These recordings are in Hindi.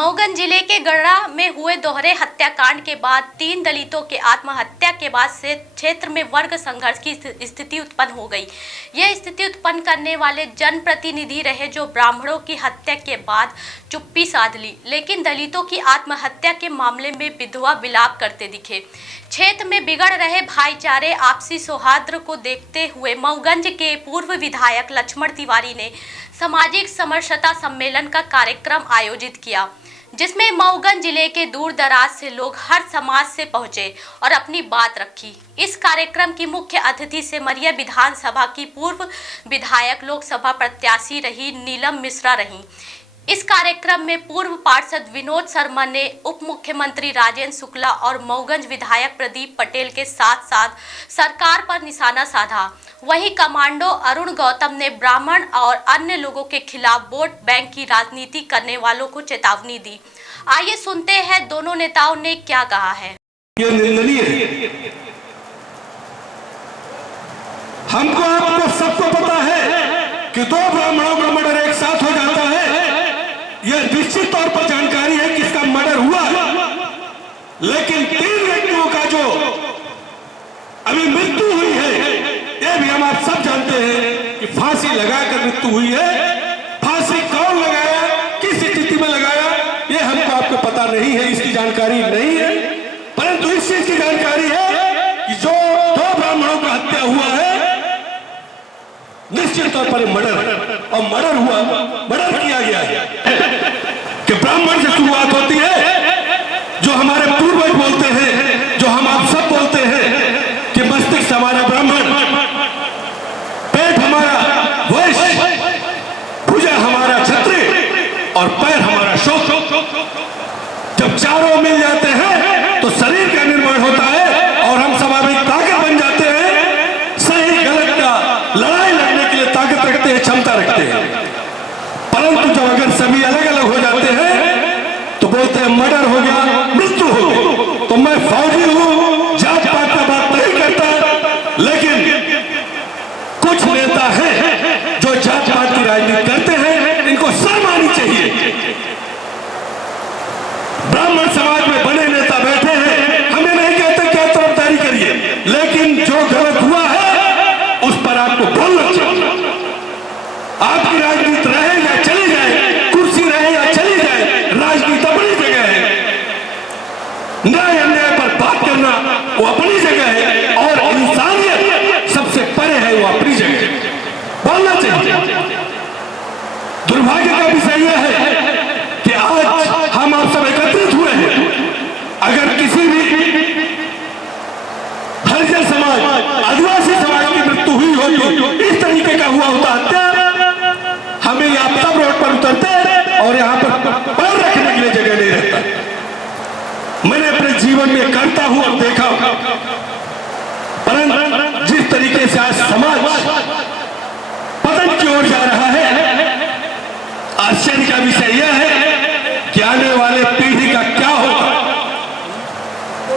मऊगंज जिले के गढ़ा में हुए दोहरे हत्याकांड के बाद 3 दलितों के आत्महत्या के बाद से क्षेत्र में वर्ग संघर्ष की स्थिति उत्पन्न हो गई। यह स्थिति उत्पन्न करने वाले जनप्रतिनिधि रहे जो ब्राह्मणों की हत्या के बाद चुप्पी साध ली, लेकिन दलितों की आत्महत्या के मामले में विधवा विलाप करते दिखे। क्षेत्र में बिगड़ रहे भाईचारे आपसी सौहार्द को देखते हुए मऊगंज के पूर्व विधायक लक्ष्मण तिवारी ने सामाजिक समरसता सम्मेलन का कार्यक्रम आयोजित किया, जिसमें मऊगंज जिले के दूर दराज से लोग हर समाज से पहुंचे और अपनी बात रखी। इस कार्यक्रम की मुख्य अतिथि सिमरिया विधानसभा की पूर्व विधायक लोकसभा प्रत्याशी रही नीलम मिश्रा रहीं। इस कार्यक्रम में पूर्व पार्षद विनोद शर्मा ने उप मुख्यमंत्री राजेंद्र शुक्ला और मऊगंज विधायक प्रदीप पटेल के साथ साथ सरकार पर निशाना साधा। वहीं कमांडो अरुण गौतम ने ब्राह्मण और अन्य लोगों के खिलाफ वोट बैंक की राजनीति करने वालों को चेतावनी दी। आइए सुनते हैं दोनों नेताओं ने क्या कहा है। ये निंदनीय है। हमको आपको सबको पता है कि 2 ब्राह्मणों का मर्डर एक साथ हो जाता है। यह निश्चित तौर पर जानकारी है कि इसका मर्डर हुआ है, लेकिन 3 व्यक्तियों का जो अभी मृत्यु हुई है, यह भी हम आप सब जानते हैं कि फांसी लगाकर मृत्यु हुई है। फांसी कौन लगाया, किस स्थिति में लगाया, यह हमको आपको पता नहीं है, इसकी जानकारी नहीं है। परंतु इस चीज की जानकारी है कि जो 2 ब्राह्मणों का हत्या हुआ है, निश्चित तौर पर मर्डर और मर्डर हुआ, मर्डर किया गया है कि ब्राह्मण से शुरुआत होती है। जो हमारे पूर्वज बोलते हैं, जो हम आप सब बोलते हैं कि मस्तिष्क हमारा ब्राह्मण, पेट हमारा वैश्य, भुजा हमारा क्षत्रिय और पैर हमारा शूद्र। जब चारों मिल जाते हैं तो शरीर का निर्माण होता है और हम स्वाभाविक ताकत बन जाते हैं। सही गलत का लड़ाई लड़ने के लिए ताकत रखते हैं, क्षमता रखते हैं। परंतु जब अगर सभी अलग अलग हो जाते हैं तो बोलते हैं मर्डर हो गया, मृत्यु हो गई। तो मैं फौजी हूं, जात पात का बात नहीं करता, लेकिन कुछ नेता हैं जो जात पात की राजनीति करते हैं, इनको शर्म आनी चाहिए। ब्राह्मण समाज में बड़े नेता बैठे हैं, हमें नहीं कहते क्या तरफदारी करिए, लेकिन जो गलत हुआ है उस पर आपको बोलना चाहिए। आपकी राजनीति रहे या चली जाए, कुर्सी रहे या चली जाए, राजनीति अपनी जगह है। न्याय अन्याय पर बात करना वो अपनी जगह है और इंसानियत सबसे परे है, वो अपनी जगह है, बोलना चाहिए। दुर्भाग्य का विषय यह है कि आज हम आप सब एकत्रित हुए हैं। अगर किसी भी हरिजन समाज, आदिवासी समाज की मृत्यु हुई होती, इस तरीके का हुआ होता हत्या, हमें आप सब रोड पर उतरते और यहाँ पर पैर रखने के लिए जगह नहीं रहता। मैंने अपने जीवन में करता हूं और देखा, परंतु जिस तरीके से आज समाज पतन की ओर जा रहा है, आश्चर्य का विषय यह है कि आने वाले पीढ़ी का क्या होगा।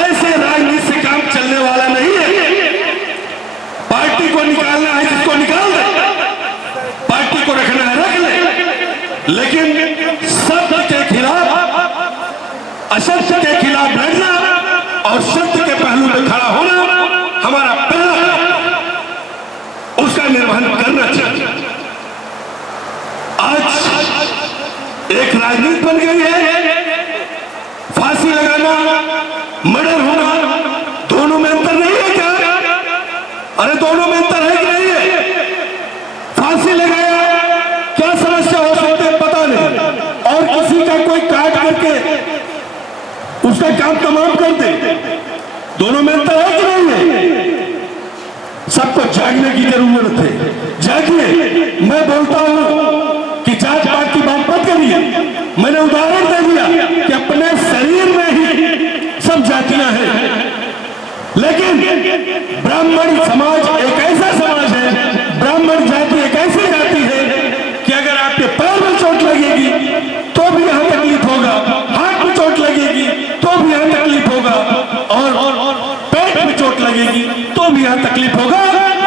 ऐसे राजनीति से काम चलने वाला नहीं है। पार्टी को निकालना है जिसको निकाल दे, पार्टी को रखना है रख ले, लेकिन सत्य के खिलाफ, असत्य के खिलाफ लड़ना और सत्य के पहलू में खड़ा होना हमारा पहला, उसका निर्वहन करना चाहिए। आज एक राजनीति बन गई है, फांसी लगाना, मर्डर होना, दोनों में अंतर नहीं है क्या? अरे दोनों में अंतर है कि नहीं है? फांसी लगाया, क्या समस्या हो सकती है पता नहीं, और किसी का कोई काट करके उसका काम तमाम कर दे, दोनों में अंतर है कि नहीं है? सबको जागने की जरूरत है, जागिए। मैं बोलता हूं कि जात पात की बात मत करिए। मैंने उदाहरण दे दिया कि अपने शरीर में ही सब जातियां हैं, लेकिन ब्राह्मण समाज एक ऐसा समाज है, ब्राह्मण जाति एक ऐसी जाति है कि अगर आपके पैर में चोट लगेगी तो भी यहां तकलीफ होगा, हाथ में चोट लगेगी तो भी यहां तकलीफ होगा, और पेट में चोट लगेगी तो भी यहां तकलीफ होगा।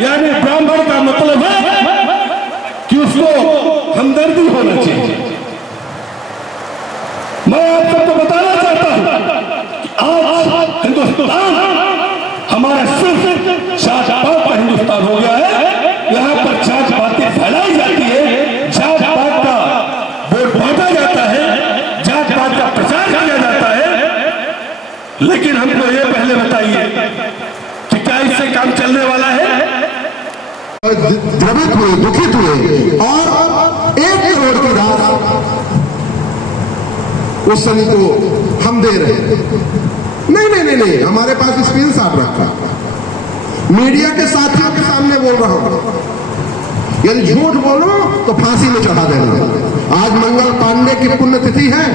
यानी ब्राह्मण का मतलब है कि उसको हमदर्दी होना चाहिए। मैं आप सबको बताना चाहता हूं आज हिंदुस्तान हमारा सिर्फ जात पात का हिंदुस्तान हो गया है। यहाँ पर जात पातें फैलाई जाती है, जात पात का वोट बांटा जाता है, जात पात का प्रचार किया जाता है। लेकिन हमको ये पहले बताइए कि क्या इससे काम चलने वाला है? द्रवित हुए, दुखित हुए और 1 करोड़ की राशि उस सनी को हम दे रहे हैं। नहीं, हमारे पास स्क्रीन शॉट रखा, मीडिया के साथियों के सामने बोल रहा हूं। यदि झूठ बोलो तो फांसी में चढ़ा देना। आज मंगल पांडे की पुण्यतिथि है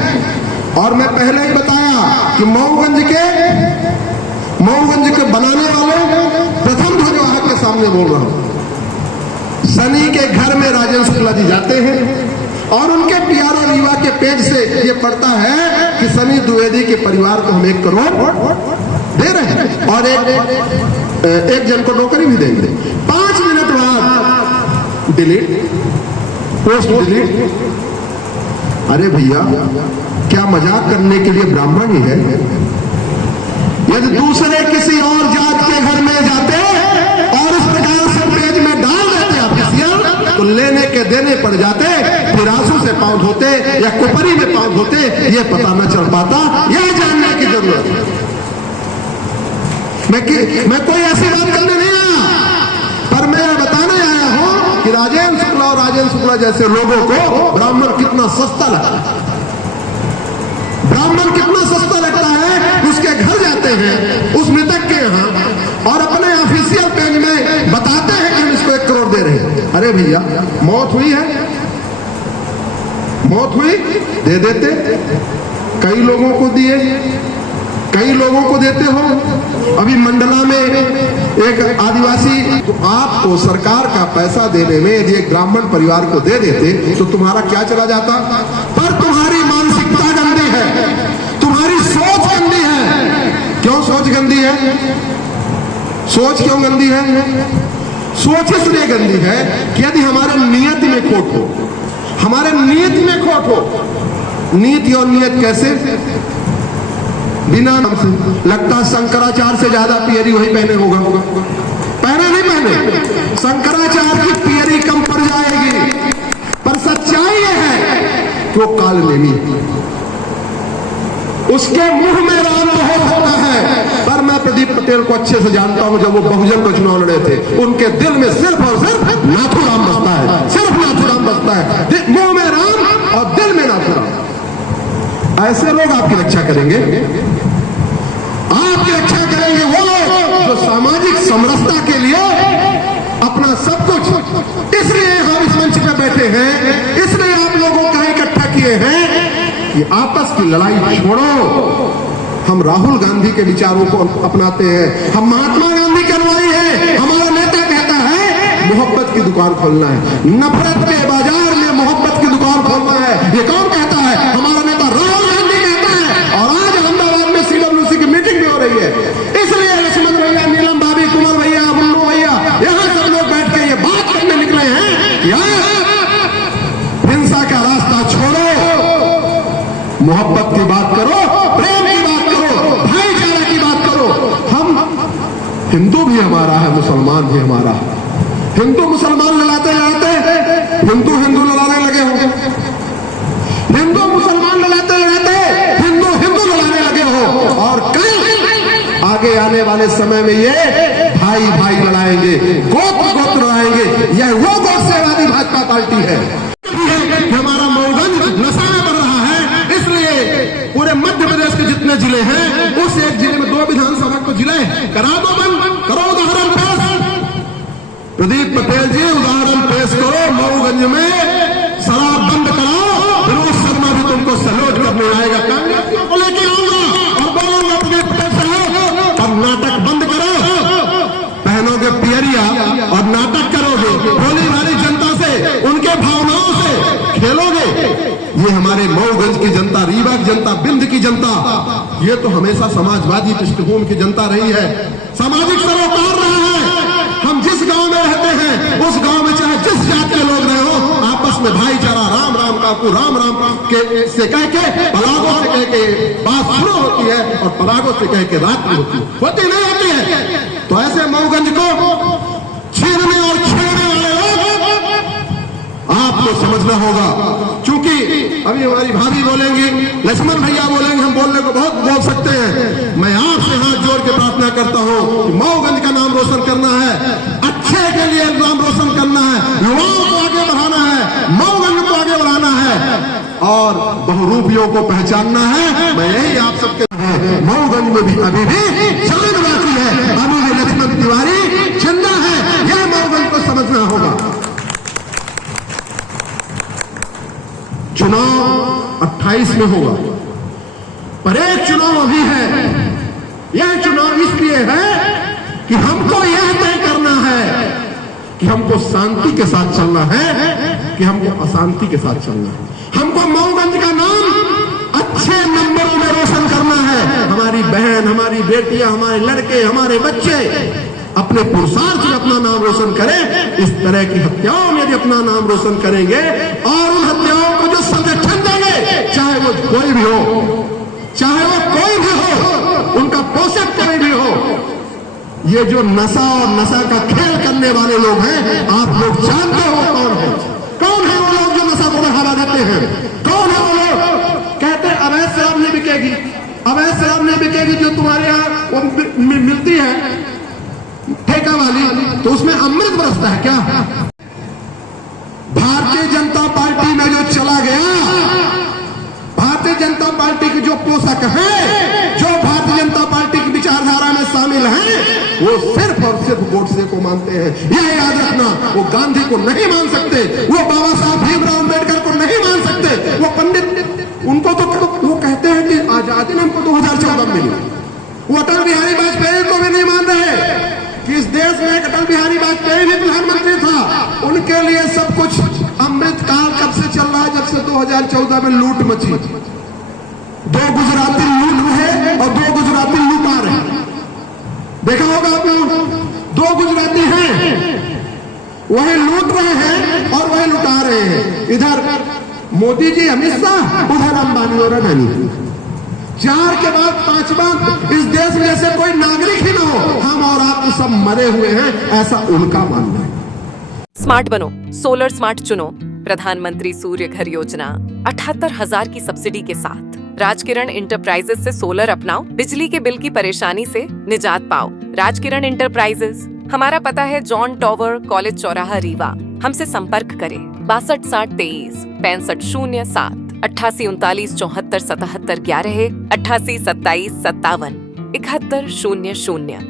और मैं पहले ही बताया कि मऊगंज के बनाने वाले प्रथम ध्वजवाहक के सामने बोल रहा हूं। सनी के घर में राजेंद्र शुक्ला जी जाते हैं और उनके पीआरओ रीवा के पेज से ये पढ़ता है कि सनी द्विवेदी के परिवार को हम 1 करोड़ दे रहे हैं और एक जन को नौकरी भी देंगे। 5 मिनट बाद डिलीट, पोस्ट डिलीट। अरे भैया, क्या मजाक करने के लिए ब्राह्मण ही है? यदि दूसरे किसी और जात के घर में जाते और इस प्रकार से पेज में डाल देते ऑफिशियल, तो लेने के देने पड़ जाते, फिर आंसू से पांव धोते या कुपरी में पांव धोते, ये पता न चल पाता। यह जानने की जरूरत है। मैं कोई ऐसी बात करने नहीं आया, पर मैं बताने आया हूं कि राजेंद्र शुक्ला और राजेंद्र शुक्ला जैसे लोगों को ब्राह्मण कितना सस्ता लगता है। ब्राह्मण कितना सस्ता लगता है। उसके घर जाते हैं, उस मृतक के यहाँ, और अपने ऑफिशियल पेज में बताते हैं कि हम इसको 1 करोड़ दे रहे हैं। अरे भैया, मौत हुई है, मौत हुई, दे देते। कई लोगों को दिए, कई लोगों को देते हो। अभी मंडला में एक आदिवासी, तो आपको सरकार का पैसा देने में यदि एक ब्राह्मण परिवार को दे देते तो तुम्हारा क्या चला जाता? पर तुम्हारी मानसिकता गंदी है, तुम्हारी सोच गंदी है। क्यों सोच गंदी है? सोच क्यों गंदी है? सोच इसलिए गंदी है कि यदि हमारे नियत में खोट हो, हमारे नियत में खोट हो। नीति और नियत कैसे? बिना नाम से लगता शंकराचार्य से ज्यादा पियरी वही पहने होगा। पहने नहीं पहने, शंकराचार्य की पियरी कम पड़ जाएगी। पर सच्चाई यह है कि वो काल नेमी, उसके मुंह में राम बहुत होता है। पर मैं प्रदीप पटेल को अच्छे से जानता हूं। जब वो बहुजन को चुनाव लड़े थे, उनके दिल में सिर्फ और सिर्फ नाथूराम बसता है, सिर्फ नाथूराम बसता है। मुंह में राम और दिल में नाथूराम। ऐसे लोग आपकी रक्षा करेंगे, आपकी रक्षा करेंगे वो लोग जो सामाजिक समरसता के लिए अपना सब कुछ, इसलिए हम इस मंच पे बैठे हैं, इसलिए आप लोगों को इकट्ठा किए हैं कि आपस की लड़ाई छोड़ो। हम राहुल गांधी के विचारों को अपनाते हैं, हम महात्मा गांधी के अनुयायी हैं। हमारा नेता कहता है मोहब्बत की दुकान खोलना है, नफरत के बाजार में मोहब्बत की दुकान खोलना है। ये कौन कहता है? हमारा नेता राहुल गांधी कहता है। और आज अहमदाबाद में CWC की मीटिंग भी हो रही है। इसलिए लक्ष्मण भैया, नीलम भाभी, कुमार भैया, मुन्नू भैया, यहाँ सब लोग बैठ के ये बात करने निकले हैं कि हिंसा का रास्ता छोड़ो, मोहब्बत की बात करो, प्रेम की बात करो, भाईचारा की बात करो। हम हिंदू भी हमारा है, मुसलमान भी हमारा है। हिंदू मुसलमान लड़ाते लड़ाते हिंदू लड़ाने लगे होंगे, हिंदू मुसलमान लड़ाते लड़ाते हिंदू लड़ाने लगे हो। और कल आगे आने वाले समय में ये भाई भाई लड़ाएंगे, गोत्र लड़ाएंगे। यह वो गोत्रवादी भाजपा पार्टी है। हमारा मऊगंज नशा में बढ़ रहा है, इसलिए पूरे मध्य प्रदेश के जितने जिले हैं, उस एक जिले में 2 विधानसभा को जिले करा दो बंद करो। उदाहरण पेश प्रदीप पटेल जी, उदाहरण पेश करो। मऊगंज में शराब बंद कराओ, विनोद शर्मा भी तुमको सैल्यूट करने आएगा। कांग्रेसियों को लेके आऊंगा और बोलूंगा प्रदीप पटेल साहब, अब नाटक बंद करो। पहनोगे पियरिया और नाटक करोगे, भोली भाली जनता से, उनके भावनाओं से खेलोगे। ये हमारे मऊगंज की जनता, रीवा की जनता, बिंद की जनता, ये तो हमेशा समाजवादी पृष्ठभूमि की जनता रही है। सामाजिक सरोकार रहा है। हम जिस गांव में रहते हैं, उस गांव में चाहे जिस जात के लोग रहे हो, आपस में भाईचारा, राम राम का काकू राम राम के से कह के परागों से कह के बात शुरू होती है और परागों से कह के रात में होती नहीं होती है। तो ऐसे मऊगंज को छीनने और छेड़ने वाले लोग आपको समझना होगा। क्योंकि अभी हमारी भाभी बोलेंगी, लक्ष्मण भैया बोलेंगे, हम बोलने को बहुत बोल सकते हैं। मैं आपसे हाथ जोड़ के प्रार्थना करता हूं कि मऊगंज का नाम रोशन करना है, अच्छे के लिए नाम रोशन करना है, युवाओं को आगे बढ़ाना है, मऊगंज को आगे बढ़ाना है और बहुरूपियों को पहचानना है। मैं यही आप सबके मऊगंज में भी अभी भी जान बाकी है, अभी भी लक्ष्मण तिवारी जिंदा है, यह मऊगंज को समझना होगा। चुनाव 28 में होगा, पर एक चुनाव अभी है। यह चुनाव इसलिए है कि हमको यह तय करना है कि हमको शांति के साथ चलना है कि हमको अशांति के साथ चलना है। हमको मऊगंज का नाम अच्छे नंबरों में रोशन करना है। हमारी बहन, हमारी बेटियां, हमारे लड़के, हमारे बच्चे अपने पुरुषार्थ से अपना नाम रोशन करें। इस तरह की हत्याओं में यदि अपना नाम रोशन करेंगे और उन हत्याओं को जो संरक्षण देंगे, चाहे वो कोई भी हो, चाहे वो कोई भी हो, उनका पोषक कोई भी हो, ये जो नशा और नशा का खेल करने वाले लोग हैं, आप लोग जानते हो कौन है। कौन है वो लोग जो नशा को बढ़ावा देते हैं? कौन है वो लोग? कहते हैं अवैध शराब नहीं बिकेगी, अवैध शराब नहीं बिकेगी जो तुम्हारे यहाँ वो मिलती है ठेका वाली, तो उसमें अमृत बरसता है क्या? भारतीय जनता पार्टी में जो चला गया, भारतीय जनता पार्टी के जो पोषक हैं, जो भारतीय जनता पार्टी की विचारधारा में शामिल हैं, वो सिर्फ और सिर्फ गोडसे को मानते हैं। यह याद रखना, वो गांधी को नहीं मान सकते, वो बाबा साहब भीमराव अम्बेडकर को नहीं मान सकते, वो पंडित, उनको तो वो कहते हैं कि आजादी हमको 2014 में मिली। वो अटल बिहारी वाजपेयी को भी नहीं मान रहे कि इस देश में एक अटल बिहारी वाजपेयी भी प्रधानमंत्री था। उनके लिए सब कुछ अमृत काल कब से चल रहा है? जब से 2014 में लूट मची। 2 गुजराती लूट रहे और 2 गुजराती लूटा रहे। देखा होगा आप लोग, 2 गुजराती हैं, वही लूट रहे हैं और वही लुटा रहे हैं। इधर मोदी जी, अमित शाह, उधर अंबानी और अडानी। 4 के बाद 5वां इस देश में ऐसे कोई नागरिक ही ना हो। हम और आप तो सब मरे हुए हैं, ऐसा उनका मानना है। स्मार्ट बनो, सोलर स्मार्ट चुनो। प्रधानमंत्री सूर्य घर योजना 78,000 की सब्सिडी के साथ राजकिरण इंटरप्राइजेस से सोलर अपनाओ, बिजली के बिल की परेशानी से निजात पाओ। राजकिरण इंटरप्राइजेस, हमारा पता है जॉन टॉवर, कॉलेज चौराहा, रीवा। हमसे संपर्क करें 62 60 23 65 07 88 39 74 77 11 88 27 57 71 00।